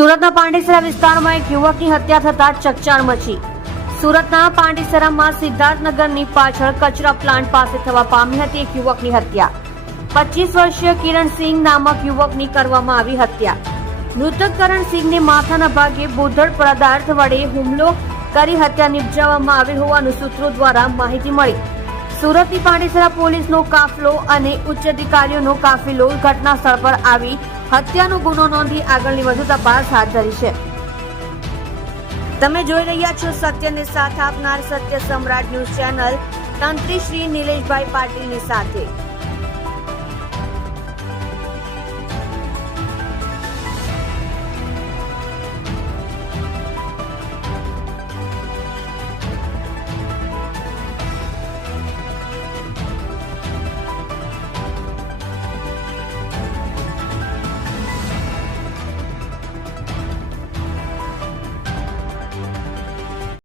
સુરતના પાંડેસરા વિસ્તારમાં એક યુવકની હત્યા થતા ચકચાર મચી. સુરતના પાંડેસરામાં સિદ્ધાર્થનગરની પાછળ કચરા પ્લાન્ટ પાસે થવા પામી હતી એક યુવકની હત્યા. પચીસ વર્ષીય કિરણસિંહ નામક યુવકની કરવામાં આવી હત્યા. મૃતક કરણસિંહને માથાના ભાગે બોધડ પદાર્થ વડે હુમલો કરી હત્યા નિપજાવવામાં આવી હોવાનું સૂત્રો દ્વારા માહિતી મળી. સુરતની પાંડેસરા પોલીસનો કાફલો અને ઉચ્ચ અધિકારીઓનો કાફિલો ઘટના સ્થળ પર આવી હત્યાનો ગુનો નોંધી આગળની વધુ તપાસ હાથ ધરી છે. તમે જોઈ રહ્યા છો સત્યને સાથ આપનાર સત્ય સમ્રાટ ન્યૂઝ ચેનલ તંત્રી શ્રી નિલેશભાઈ પાટીલની સાથે.